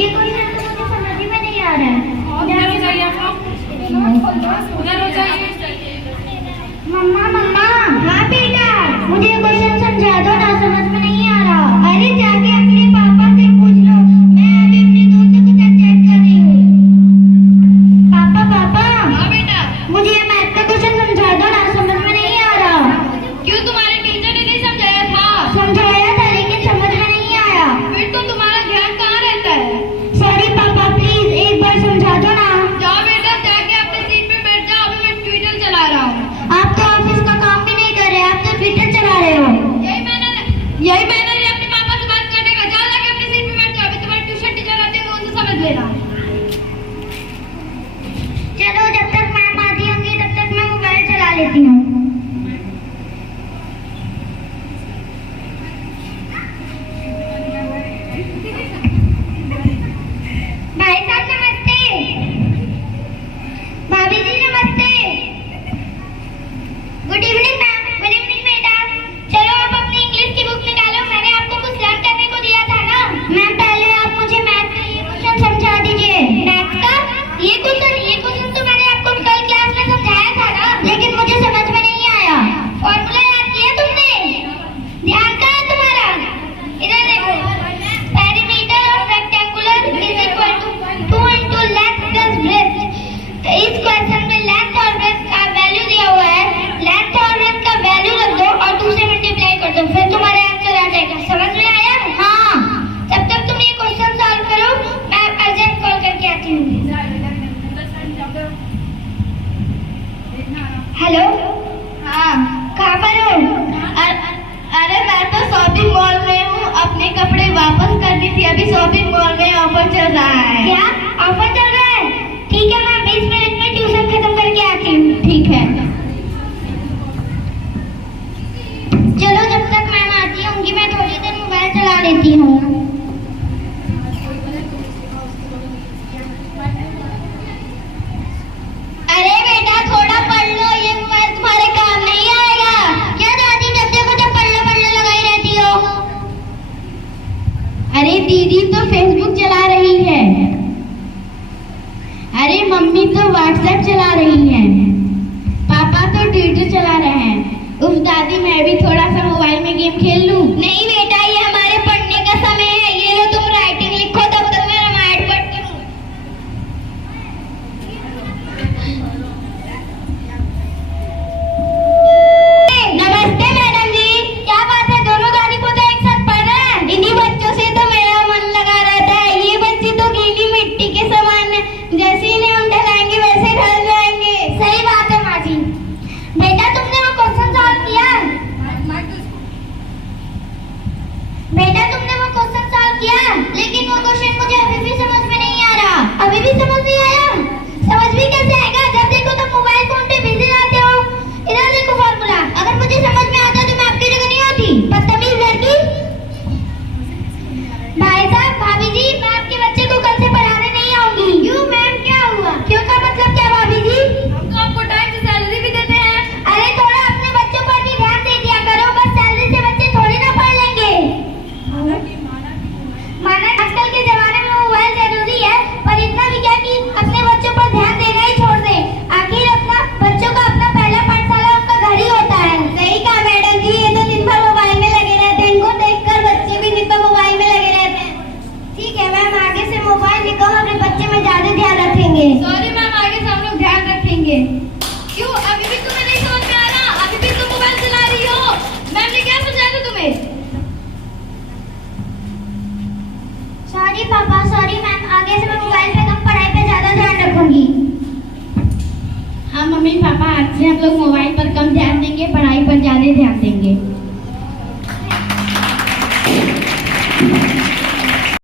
ये क्वेश्चन तो मुझे समझ ही में नहीं आ रहा है। उधर हो जाइए आप लोग, उधर हो जाइए। मम्मा मम्मा। हाँ बेटा, मुझे क्वेश्चन समझा दो ना, समझ में नहीं आ रहा। अरे जाके अपने पापा से पूछ लो, मैं अभी अपने दोस्तों के साथ चैट कर रही हूँ। पापा पापा। हाँ बेटा। मुझे ये मैथ का क्वेश्चन समझा दो ना, समझ में नहीं आ रहा। क्यों, तुम्हारे टीचर ने नहीं समझाया था? समझाया था लेकिन समझ में नहीं आया। फिर तो तुम्हारा ध्यान कहाँ रहता है? सॉरी पापा, प्लीज एक बार समझा दो ना। जाओ बेटा, जाके अपने सीट पे बैठ जाओ, अभी मैं ट्विटर चला रहा हूँ। आप तो ऑफिस का काम भी नहीं कर रहे, आप तो ट्विटर चला रहे हो। यही मैंने अपने पापा से बात करने का। जाओ जाके अपनी सीट पे बैठ जाओ, अभी तुम्हारे ट्यूशन टीचर आते हैं, उनसे समझ लेना। चलो, जब तक मैम आती होंगी तब तक मैं मोबाइल चला लेती हूँ। भाई साहब नमस्ते। भाभी जी नमस्ते। Good evening ma'am. Good evening बेटा। चलो आप अपनी इंग्लिश की बुक निकालो, मैंने आपको कुछ लर्न करने को दिया था ना। मैम पहले आप मुझे मैथ का ये क्वेश्चन समझा दीजिए। मैथ का ये क्वेश्चन तो मैंने आपको कल क्लास में समझाया था ना, लेकिन मुझे समझ में नहीं आया। फॉर्मूला याद किया तुमने? ध्यान कहाँ है तुम्हारा? इधर देखो। Perimeter of rectangular is equal to 2 into length plus breadth. तो इस क्वेश्चन में लेंथ और ब्रेड्थ का वैल्यू दिया हुआ है। लेंथ और ब्रेड्थ का वैल्यू रख दो और 2 से मल्टीप्लाई कर दो, फिर तुम्हारे आंसर आ जाएगा। समझ में आया? हाँ। तब तक तुम ये क्वेश्चन सॉल्व करो, मैं अर्जेंट कॉल करके आती हूँ। हेलो। हाँ, कहाँ पर हो? अरे मैं तो शॉपिंग मॉल में हूँ, अपने कपड़े वापस करनी थी। अभी शॉपिंग मॉल में ऑफर चल रहा है। क्या ऑफर चल रहा है? ठीक है, मैं 20 मिनट में ट्यूशन खत्म करके आती हूँ। ठीक है। चलो, जब तक मैम आती होंगी मैं थोड़ी देर मोबाइल चला लेती हूँ। अरे बेटा थोड़ा पढ़ लो, ये मोबाइल तुम्हारे काम नहीं आएगा। क्या दादी जब देखो जब पढ़ लो लगाई रहती हो? अरे दीदी तो फेसबुक चला रही है। अरे मम्मी तो व्हाट्सएप चला रही हैं। पापा तो ट्विटर चला रहे हैं। उफ दादी, मैं भी थोड़ा सा मोबाइल में गेम खेल लूं। नहीं बेटा, ये हमारे पढ़ने का समय है। ये लो तुम राइटिंग लिखो, तब तक मैं रामायण पढ़ती हूँ। नमस्ते मैडम जी। क्या बात है, दोनों दादी पोते एक साथ पढ़ रहे हैं? इन्हीं बच्चों से तो मेरा मन लगा रहता है। ये बच्चे तो गीली मिट्टी के समान है, जैसे इन्हें हम ढलाएंगे वैसे ढल जाएंगे। सही बात है माँ जी। बेटा तुमने वो क्वेश्चन सॉल्व किया? बेटा तुमने वो क्वेश्चन सॉल्व किया? लेकिन वो क्वेश्चन मुझे अभी भी समझ में नहीं आ रहा। अभी भी समझ नहीं आया? समझ भी कैसे आएगा, जब देखो तुम मोबाइल फोन पे बिजी रहते हो। इधर देखो फॉर्मूला, अगर मुझे समझ में आता तो मैं आपकी जगह नहीं होती। बदतमीज लड़की। भाई साहब, भाभी जी, मैं आपके बच्चे को कल से पढ़ाने नहीं आऊंगी। क्यों मैम, क्या हुआ? क्यों का मतलब क्या भाभी जी? हम तो आपको टाइम से सैलरी भी देते हैं। अरे थोड़ा अपने बच्चों पर भी ध्यान दे दिया करो, बस सैलरी से बच्चे थोड़ी ना पढ़ लेंगे। माना आजकल के जमाने में मोबाइल जरूरी है, पर इतना भी क्या कि अपने बच्चों पर ध्यान देना ही छोड़ दे। आखिर अपना बच्चों का अपना पहला पाठशाला उनका घर ही होता है। सही कहा मैडम जी, ये तो दिन भर मोबाइल में लगे रहते हैं। इनको देखकर बच्चे भी दिन भर मोबाइल में लगे रहते हैं। ठीक है मैम, आगे से मोबाइल निकालो, अपने बच्चे में ज्यादा ध्यान रखेंगे। सॉरी मैम, आगे से हम लोग ध्यान रखेंगे। क्यों, अभी भी तुम्हें नहीं समझ में आ रहा? अभी भी तुम मोबाइल चला रही हो। मैम ने क्या समझाया था तुम्हें? सॉरी पापा, सॉरी मैम, आगे से मैं मोबाइल पे कम, पढ़ाई पे ज्यादा ध्यान रखूंगी। हाँ मम्मी पापा, आज से हम लोग मोबाइल पर कम ध्यान देंगे, पढ़ाई पर ज्यादा ध्यान देंगे।